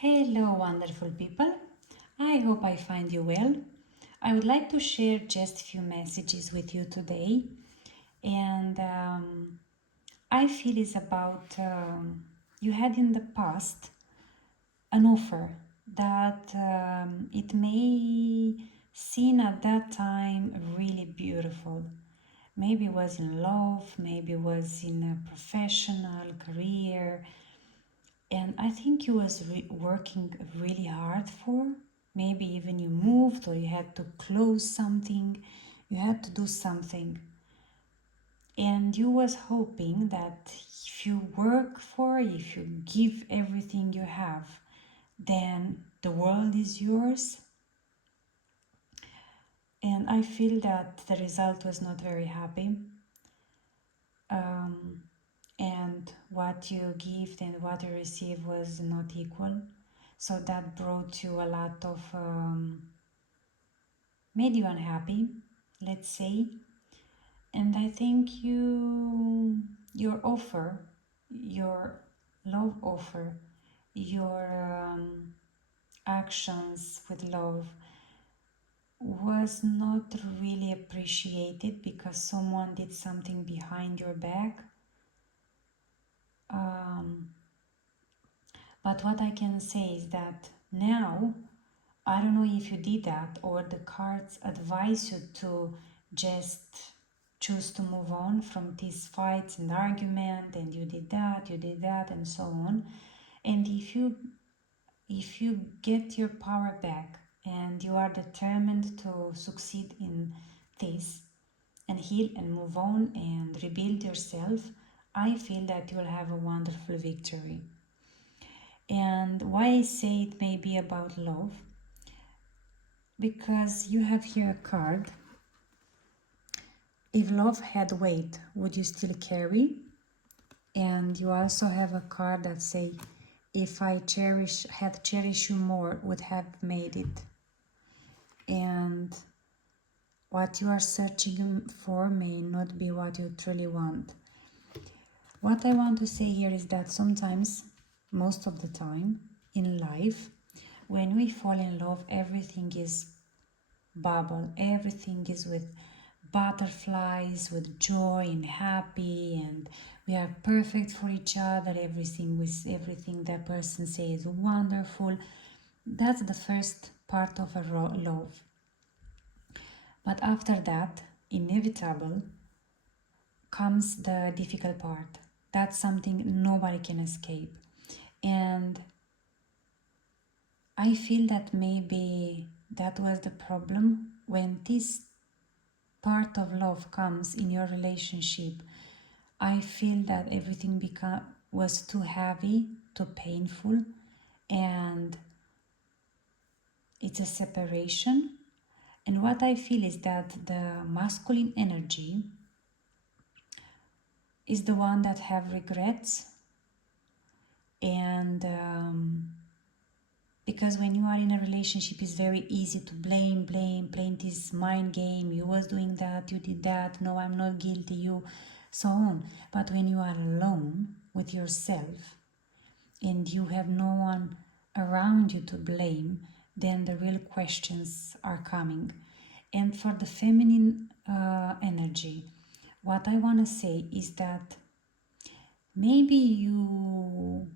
Hello, wonderful people. I hope I find you well. I would like to share just a few messages with you today, and I feel is about you had in the past an offer that it may seem at that time really beautiful. Maybe was in love, maybe was in a professional career, and I think you was working really hard for. Maybe even you moved or you had to close something, you had to do something, and you was hoping that if you work for, if you give everything you have, then the world is yours. And I feel that the result was not very happy. um, and what you give and what you receive was not equal. So that brought you a lot of, made you unhappy, let's say. And I think your offer, your love offer, your actions with love was not really appreciated because someone did something behind your back. Um, but what I can say is that now, I don't know if you did that or the cards advise you to just choose to move on from these fights and argument, and you did that and so on. And if you get your power back and you are determined to succeed in this and heal and move on and rebuild yourself, I feel that you'll have a wonderful victory. And why I say it may be about love, because you have here a card. If love had weight, would you still carry? And you also have a card that say, if I had cherished you more, would have made it. And what you are searching for may not be what you truly want. What I want to say here is that sometimes, most of the time in life, when we fall in love, everything is bubble, everything is with butterflies, with joy and happy, and we are perfect for each other. Everything that person says is wonderful. That's the first part of a love. But after that, inevitable comes the difficult part. That's something nobody can escape. And I feel that maybe that was the problem when this part of love comes in your relationship. I feel that everything was too heavy, too painful, and it's a separation. And what I feel is that the masculine energy is the one that have regrets, and because when you are in a relationship, it's very easy to blame this mind game. You was doing that, you did that, no, I'm not guilty, you, so on. But when you are alone with yourself and you have no one around you to blame, then the real questions are coming. And for the feminine energy, what I want to say is that maybe you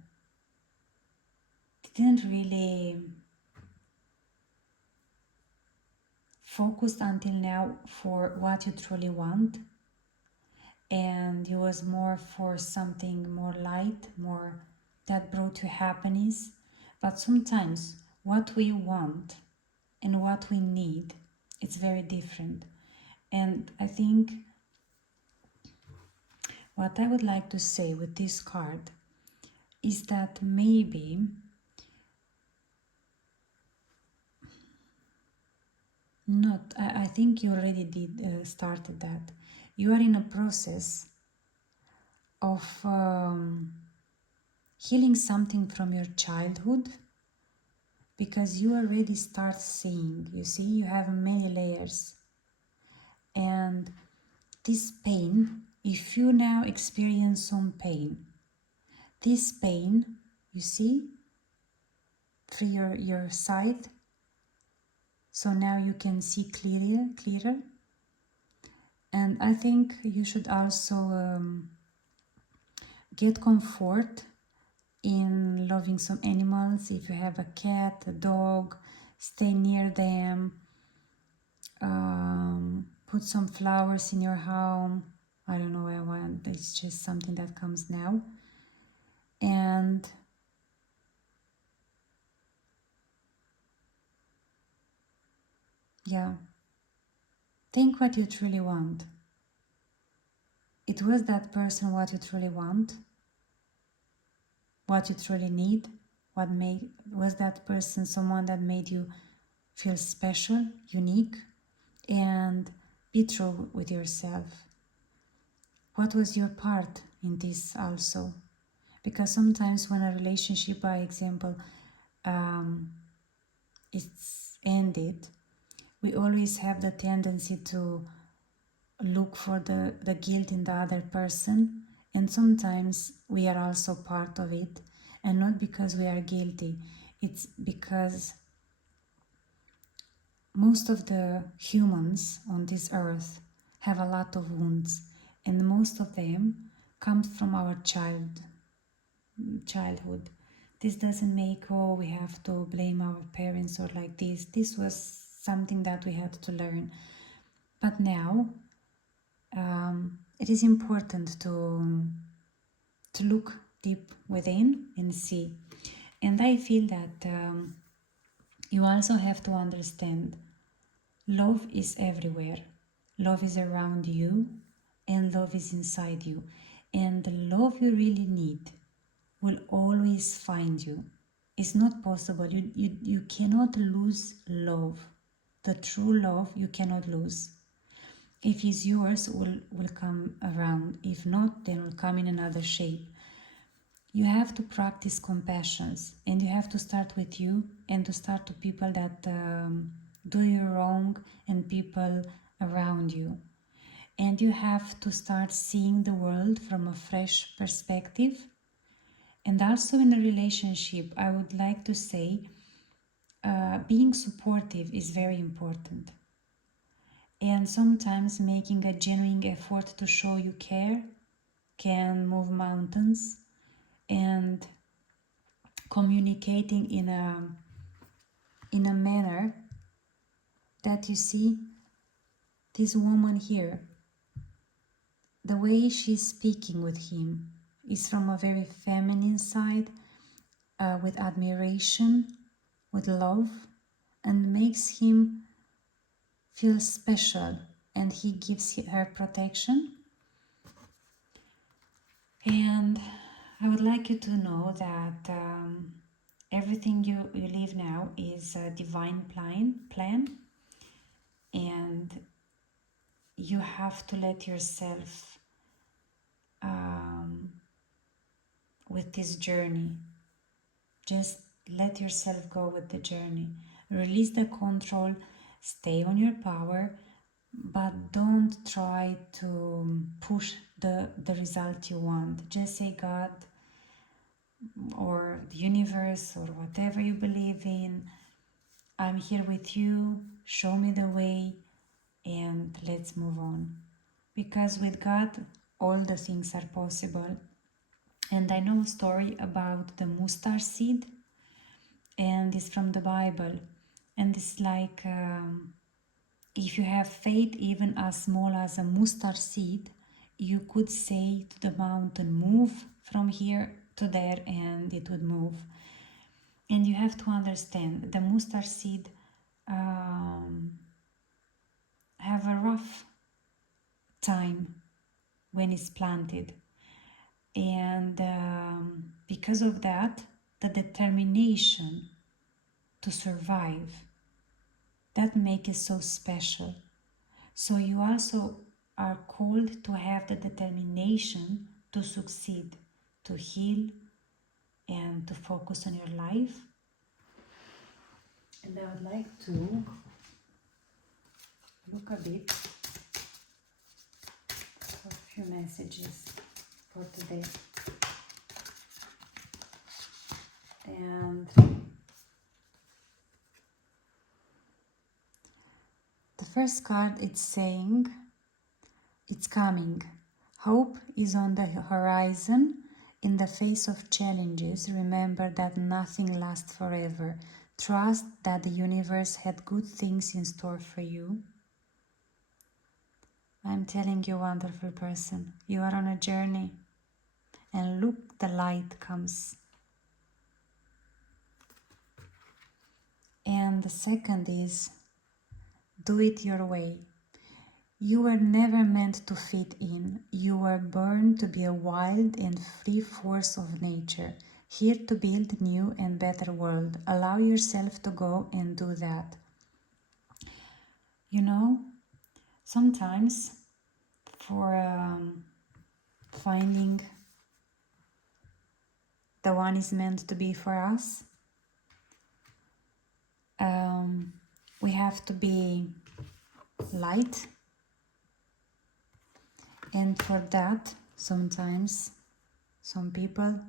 didn't really focus until now for what you truly want, and it was more for something more light, more that brought you happiness. But sometimes what we want and what we need, it's very different. And I think what I would like to say with this card is that maybe not, I think you already did started that. You are in a process of healing something from your childhood, because you already start seeing, you see, you have many layers. And this pain, if you now experience some pain, this pain, you see, free your sight. So now you can see clearer. And I think you should also get comfort in loving some animals. If you have a cat, a dog, stay near them. Put some flowers in your home. I don't know why I want. It's just something that comes now. And yeah, think what you truly want. It was that person what you truly want, what you truly need, was that person someone that made you feel special, unique, and be true with yourself. What was your part in this also? Because sometimes when a relationship, by example, it's ended, we always have the tendency to look for the guilt in the other person, and sometimes we are also part of it, and not because we are guilty. It's because most of the humans on this earth have a lot of wounds, and most of them come from our childhood. This doesn't make, oh, we have to blame our parents or like this. This was something that we had to learn. But now it is important to look deep within and see. And I feel that you also have to understand love is everywhere. Love is around you and love is inside you. And the love you really need will always find you. It's not possible. You cannot lose love. The true love you cannot lose. If it's yours, will come around. If not, then will come in another shape. You have to practice compassion, and you have to start with you and to start to people that do you wrong and people around you. And you have to start seeing the world from a fresh perspective. And also in a relationship, I would like to say being supportive is very important. And sometimes making a genuine effort to show you care can move mountains. And communicating in a manner that, you see, this woman here, the way she's speaking with him is from a very feminine side, with admiration, with love, and makes him feel special, and he gives her protection. And I would like you to know that everything you live now is a divine plan, and you have to let yourself with this journey. Just let yourself go with the journey. Release the control, stay on your power, but don't try to push the result you want. Just say, God or the universe or whatever you believe in, I'm here with you, show me the way, and let's move on. Because with God, all the things are possible. And I know a story about the mustard seed, and it's from the Bible. And it's like, if you have faith even as small as a mustard seed, you could say to the mountain, move from here to there, and it would move. And you have to understand, the mustard seed have a rough time when it's planted. And because of that, the determination to survive, that makes it so special. So you also are called to have the determination to succeed, to heal, and to focus on your life. And I would like to look a bit for a few messages for today. And first card, it's saying it's coming. Hope is on the horizon. In the face of challenges, remember that nothing lasts forever. Trust that the universe had good things in store for you. I'm telling you, wonderful person, you are on a journey. And look, the light comes. And the second is, do it your way. You were never meant to fit in. You were born to be a wild and free force of nature, here to build a new and better world. Allow yourself to go and do that. You know, sometimes for finding the one is meant to be for us, we have to be light. And for that, sometimes some people,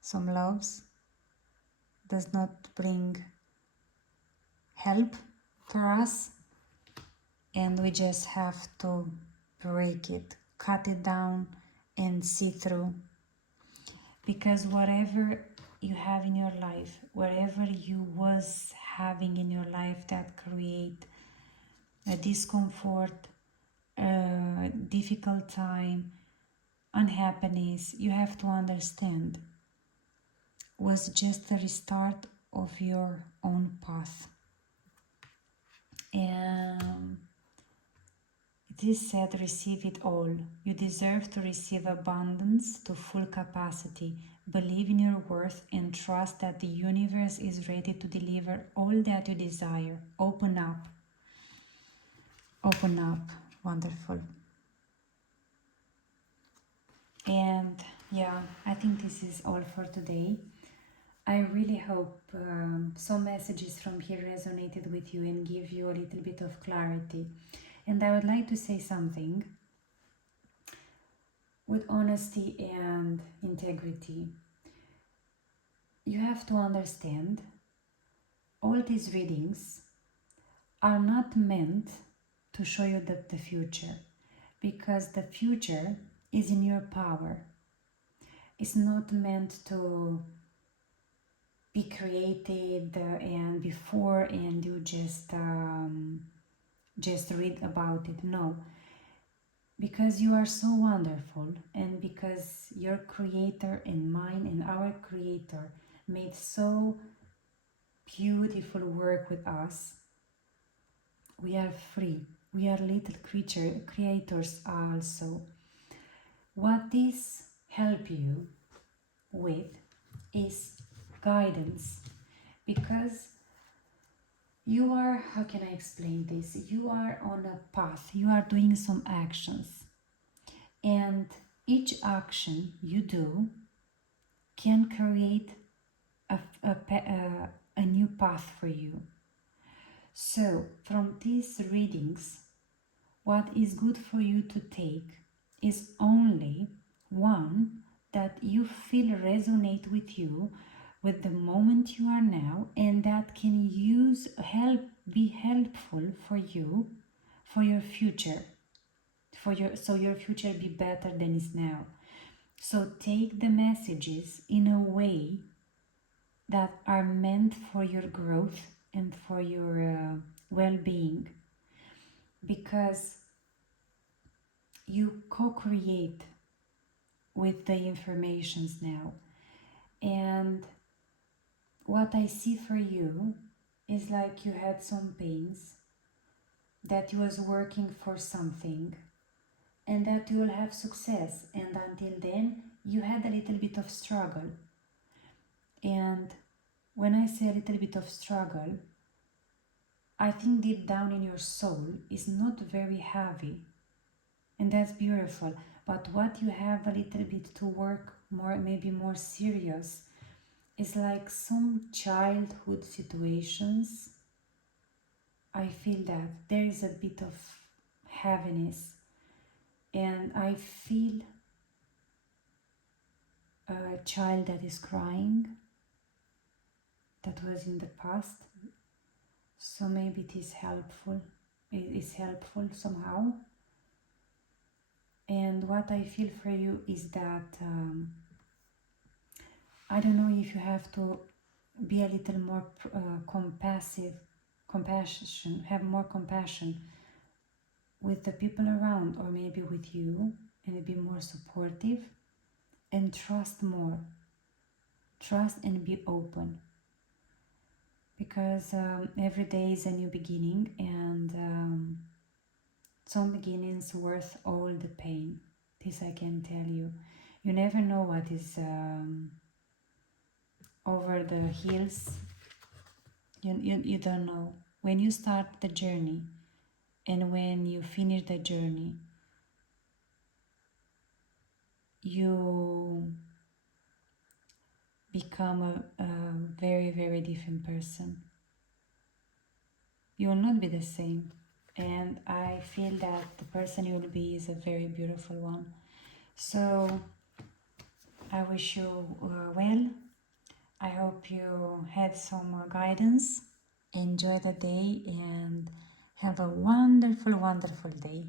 some loves does not bring help for us, and we just have to break it, cut it down and see through. Because whatever you have in your life, whatever you was having in your life that create a discomfort, a difficult time, unhappiness, you have to understand was just the restart of your own path. And it is said, receive it all. You deserve to receive abundance to full capacity. Believe in your worth and trust that the universe is ready to deliver all that you desire. Open up. Open up. Wonderful. And yeah, I think this is all for today. I really hope some messages from here resonated with you and give you a little bit of clarity. And I would like to say something with honesty and integrity. You have to understand all these readings are not meant to show you the future, because the future is in your power. It's not meant to be created and before and you just read about it. No, because you are so wonderful, and because your creator and mine and our creator made so beautiful work with us, we are free. We are little creators also. What this help you with is guidance, because you are, how can I explain this? You are on a path, you are doing some actions, and each action you do can create a new path for you. So from these readings, what is good for you to take is only one that you feel resonate with you, with the moment you are now, and that can be helpful for you, for your future, so your future be better than is now. So take the messages in a way that are meant for your growth and for your well-being, because you co-create with the informations now. And what I see for you is like you had some pains, that you was working for something, and that you will have success, and until then you had a little bit of struggle. And when I say a little bit of struggle, I think deep down in your soul is not very heavy, and that's beautiful. But what you have a little bit to work more, maybe more serious, is like some childhood situations. I feel that there is a bit of heaviness, and I feel a child that is crying that was in the past. So maybe it is helpful is helpful somehow. And what I feel for you is that I don't know if you have to be a little more have more compassion with the people around, or maybe with you, and be more supportive and trust more. Trust and be open, because every day is a new beginning, and some beginnings worth all the pain. This I can tell you. You never know what is over the hills. You don't know. When you start the journey and when you finish the journey, you become a very, very different person. You will not be the same. And I feel that the person you will be is a very beautiful one. So I wish you well. I hope you had some guidance. Enjoy the day and have a wonderful, wonderful day.